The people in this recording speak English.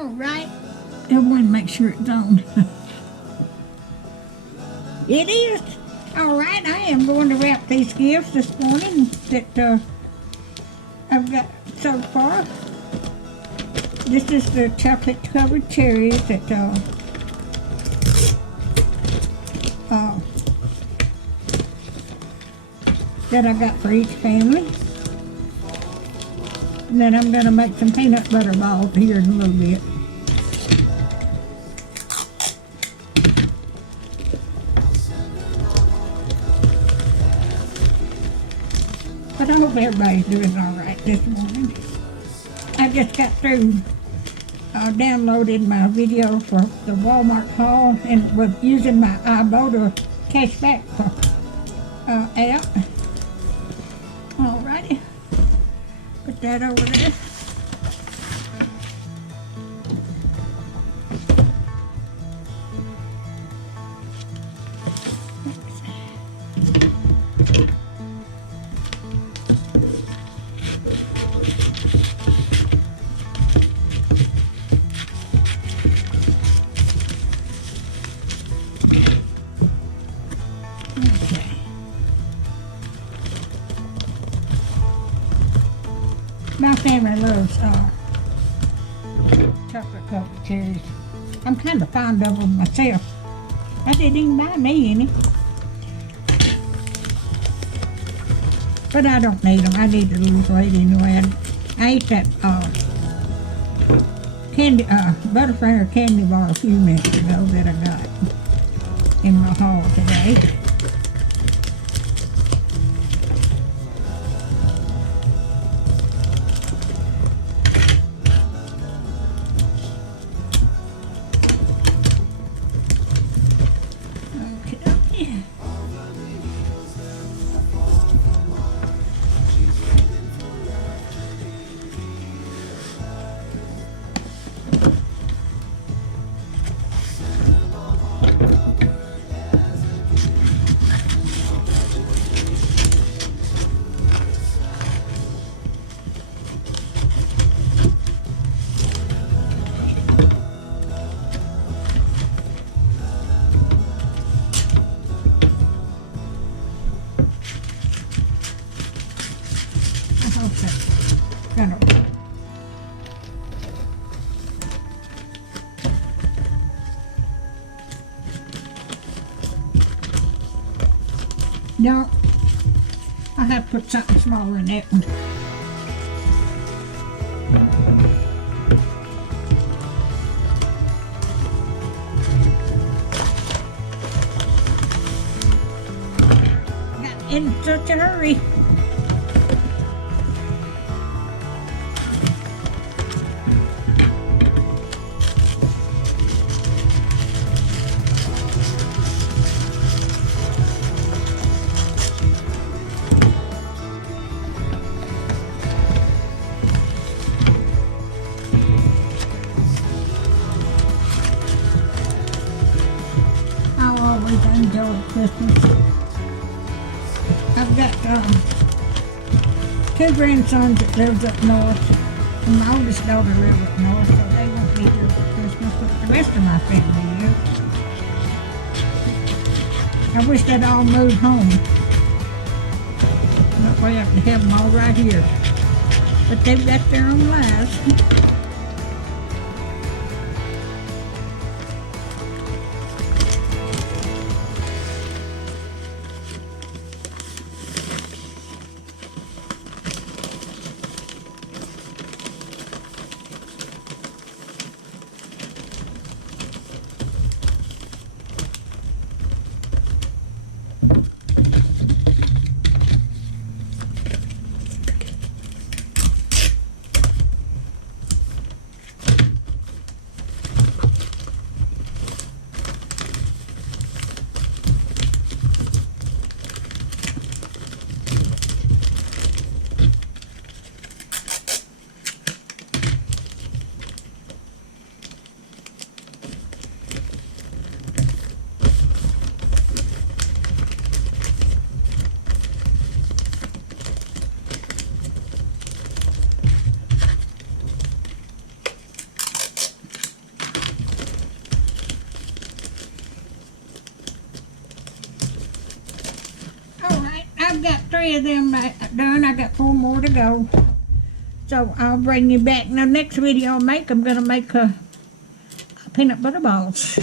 All right. Everyone make sure it's on. It is. All right, I am going to wrap these gifts this morning that I've got so far. This is the chocolate covered cherries that I got for each family. And then I'm going to make some peanut butter balls here in a little bit. But I hope everybody's doing all right this morning. I just got through downloaded my video for the Walmart haul and was using my Ibotta cashback app. Alrighty, put that over there. My family loves chocolate covered cherries. I'm kind of fond of them myself. I didn't even buy me any. But I don't need them. I need to lose weight anyway. I ate that candy, Butterfinger candy bar a few minutes ago that I got in my haul today. No, I have to put something smaller in that one. Got in such a hurry. Enjoy Christmas. I've got two grandsons that lives up north, and my oldest daughter lives up north, so they won't be here for Christmas, but the rest of my family is. I wish they'd all moved home. That way I could have them all right here. But they've got their own lives. I've got 3 of them done. I got 4 more to go. So I'll bring you back. Now, next video I make, I'm going to make peanut butter balls.